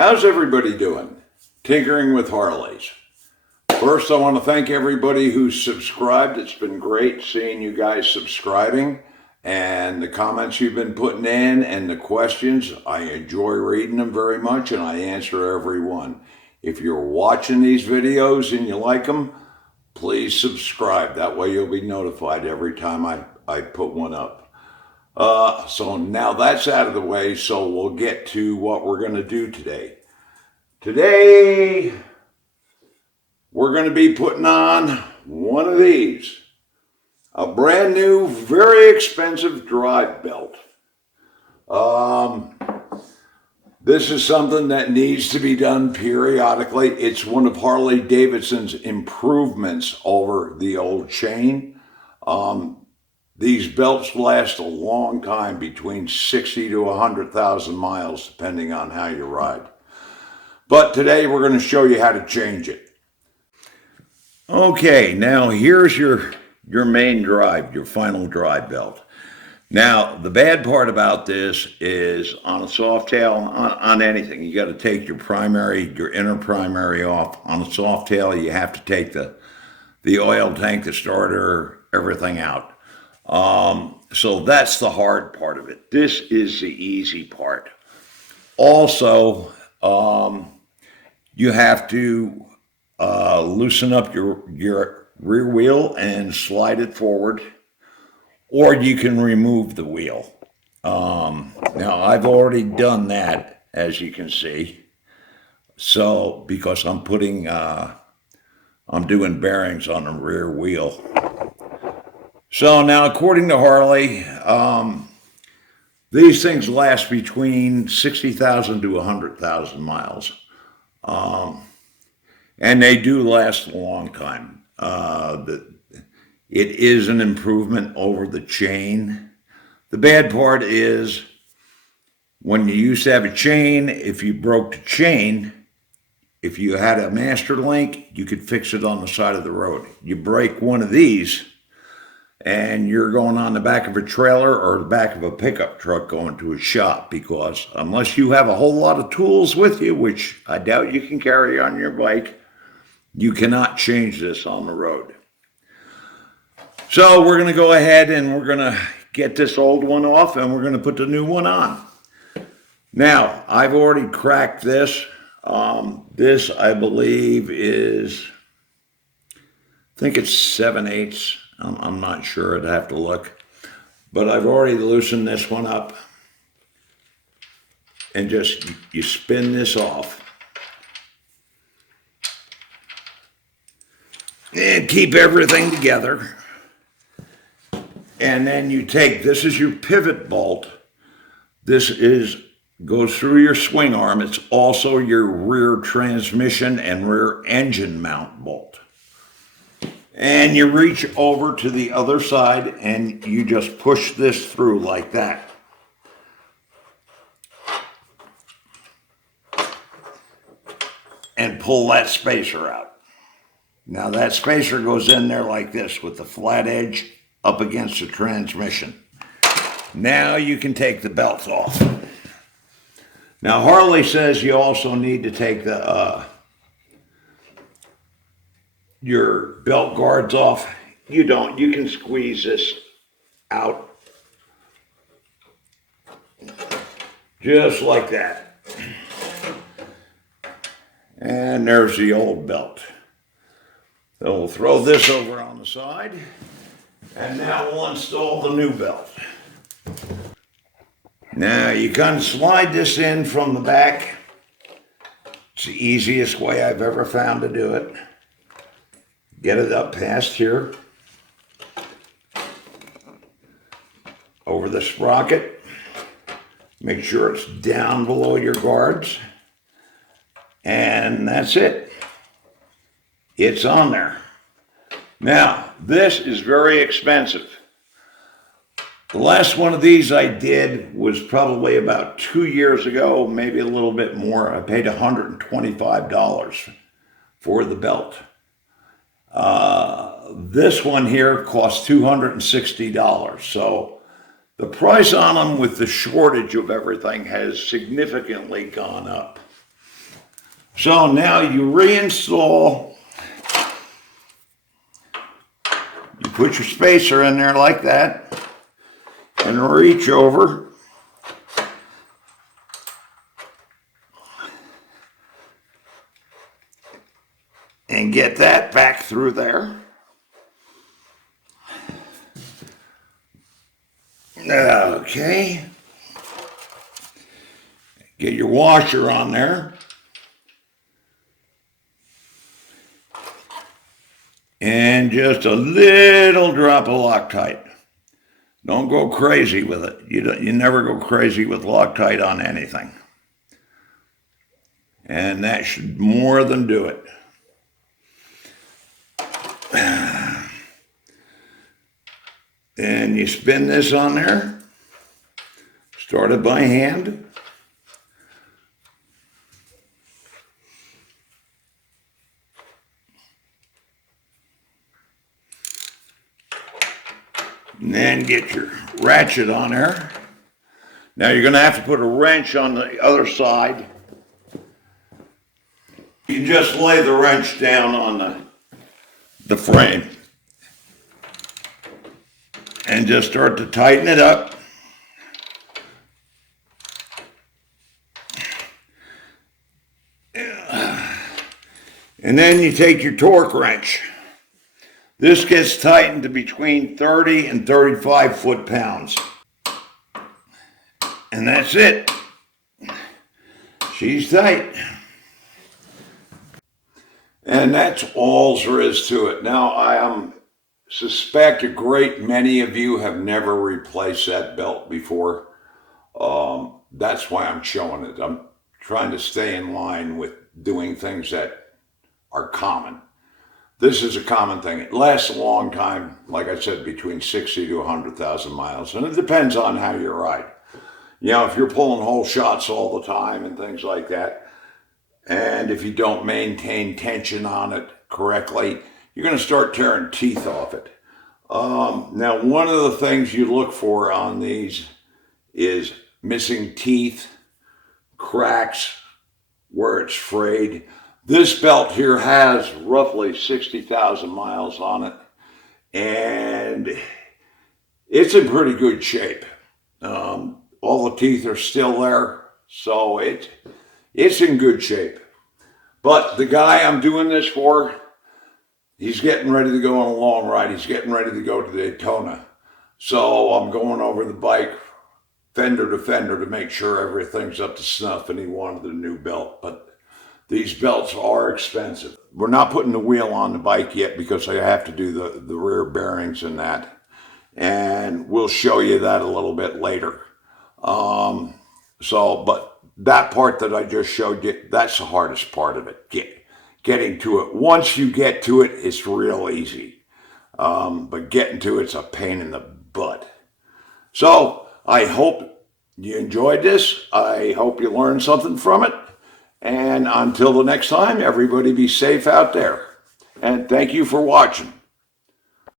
How's everybody doing? Tinkering with Harleys. First, I want to thank everybody who's subscribed. It's been great seeing you guys subscribing and the comments you've been putting in and the questions. I enjoy reading them very much and I answer every one. If you're watching these videos and you like them, please subscribe. That way you'll be notified every time I put one up. So now that's out of the way, so we'll get to what we're going to do today. Today, we're going to be putting on one of these. A brand new, very expensive drive belt. This is something that needs to be done periodically. It's one of Harley Davidson's improvements over the old chain. These belts last a long time, between 60 to 100,000 miles, depending on how you ride. But today we're going to show you how to change it. Okay, now here's your main drive, your final drive belt. Now, the bad part about this is on a soft tail, on anything, you got to take your inner primary off. On a soft tail, you have to take the oil tank, the starter, everything out. So that's the hard part of it. This is the easy part. Also, you have to loosen up your rear wheel and slide it forward, or you can remove the wheel. Now, I've already done that, as you can see. So, because I'm doing bearings on the rear wheel. So now, according to Harley, these things last between 60,000 to 100,000 miles. And they do last a long time. It is an improvement over the chain. The bad part is, when you used to have a chain, if you broke the chain, if you had a master link, you could fix it on the side of the road. You break one of these, and you're going on the back of a trailer or the back of a pickup truck going to a shop, because unless you have a whole lot of tools with you, which I doubt you can carry on your bike, you cannot change this on the road. So we're going to go ahead and we're going to get this old one off and we're going to put the new one on. Now, I've already cracked this. This, I believe, is, I think it's 7/8. I'm not sure, I'd have to look. But I've already loosened this one up. And just, you spin this off. And keep everything together. And then you take, this is your pivot bolt. This goes through your swing arm. It's also your rear transmission and rear engine mount bolt. And you reach over to the other side and you just push this through like that. And pull that spacer out. Now that spacer goes in there like this with the flat edge up against the transmission. Now you can take the belts off. Now Harley says you also need to take your belt guards off. You don't. You can squeeze this out just like that. And there's the old belt. So we'll throw this over on the side, and now we'll install the new belt. Now you kind of slide this in from the back. It's the easiest way I've ever found to do it. Get it up past here, over the sprocket. Make sure it's down below your guards. And that's it. It's on there. Now, this is very expensive. The last one of these I did was probably about 2 years ago, maybe a little bit more. I paid $125 for the belt. This one here costs $260. So the price on them with the shortage of everything has significantly gone up. So now you reinstall, you put your spacer in there like that, and reach over. And get that back through there. Okay. Get your washer on there. And just a little drop of Loctite. Don't go crazy with it. You never go crazy with Loctite on anything. And that should more than do it. And you spin this on there. Start it by hand. And then get your ratchet on there. Now you're going to have to put a wrench on the other side. You just lay the wrench down on the frame and just start to tighten it up. And then you take your torque wrench. This gets tightened to between 30 and 35 foot-pounds. And that's it. She's tight. And that's all there is to it. Now, I suspect a great many of you have never replaced that belt before. That's why I'm showing it. I'm trying to stay in line with doing things that are common. This is a common thing. It lasts a long time, like I said, between 60 to 100,000 miles. And it depends on how you ride. You know, if you're pulling whole shots all the time and things like that, and if you don't maintain tension on it correctly, you're going to start tearing teeth off it. Now, one of the things you look for on these is missing teeth, cracks, where it's frayed. This belt here has roughly 60,000 miles on it, and it's in pretty good shape. All the teeth are still there, so it's in good shape. But the guy I'm doing this for, he's getting ready to go on a long ride. He's getting ready to go to Daytona. So I'm going over the bike fender to fender to make sure everything's up to snuff, and he wanted a new belt. But these belts are expensive. We're not putting the wheel on the bike yet because I have to do the rear bearings and that. And we'll show you that a little bit later. But that part that I just showed you, that's the hardest part of it, getting to it. Once you get to it, it's real easy. But getting to it's a pain in the butt. So I hope you enjoyed this. I hope you learned something from it. And until the next time, everybody be safe out there. And thank you for watching.